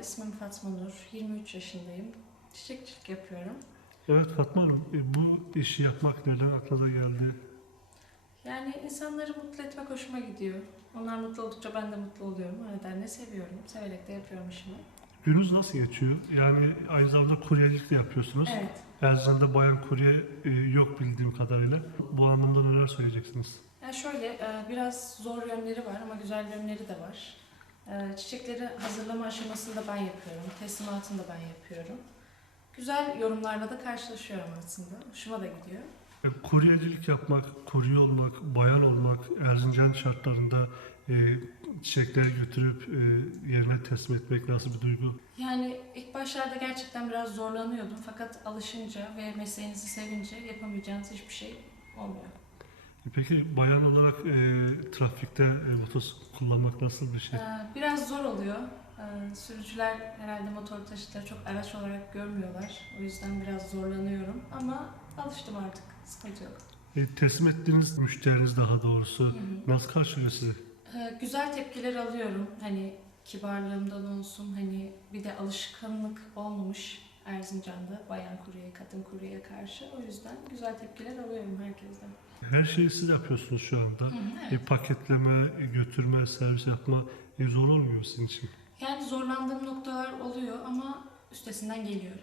ismim Fatma Nur. 23 yaşındayım. Çiçekçilik yapıyorum. Evet Fatma Hanım, e, bu işi yapmak neden aklına geldi? Yani insanları mutlu etmek hoşuma gidiyor. Onlar mutlu oldukça ben de mutlu oluyorum. O nedenle seviyorum. Severek de yapıyorum işimi. Gününüz nasıl geçiyor? Yani aynı zamanda kuryelik de yapıyorsunuz. Evet. Erzincan'da bayan kurye e, yok bildiğim kadarıyla. Bu anlamda neler söyleyeceksiniz? Yani şöyle e, biraz zor yönleri var ama güzel yönleri de var. E, Çiçekleri hazırlama aşamasında ben yapıyorum. Teslimatını da ben yapıyorum. Güzel yorumlarla da karşılaşıyorum aslında. Hoşuma da gidiyor. E, Kuryecilik yapmak, kurye olmak, bayan olmak, Erzincan şartlarında e, çiçekleri götürüp e, yerine teslim etmek nasıl bir duygu? Yani ilk başlarda gerçekten biraz zorlanıyordum fakat alışınca ve mesleğinizi sevince yapamayacağınız hiçbir şey olmuyor. E, Peki bayan olarak e, trafikte e, motosiklet kullanmak nasıl bir şey? Ee, Biraz zor oluyor. Ee, Sürücüler herhalde motor taşıtları çok araç olarak görmüyorlar. O yüzden biraz zorlanıyorum ama alıştım artık. Sıkıntı yok. E, teslim ettiğiniz müşteriniz daha doğrusu nasıl karşılıyor sizi? Ee, Güzel tepkiler alıyorum. Hani kibarlığımdan olsun hani bir de alışkanlık olmamış Erzincan'da bayan kuryeye, kadın kuryeye karşı. O yüzden güzel tepkiler alıyorum herkesten. Her şeyi siz yapıyorsunuz şu anda. Hı hı, E, evet. paketleme, e, götürme, servis yapma e, zor olmuyor sizin için. Yani zorlandığım noktalar oluyor ama üstesinden geliyorum.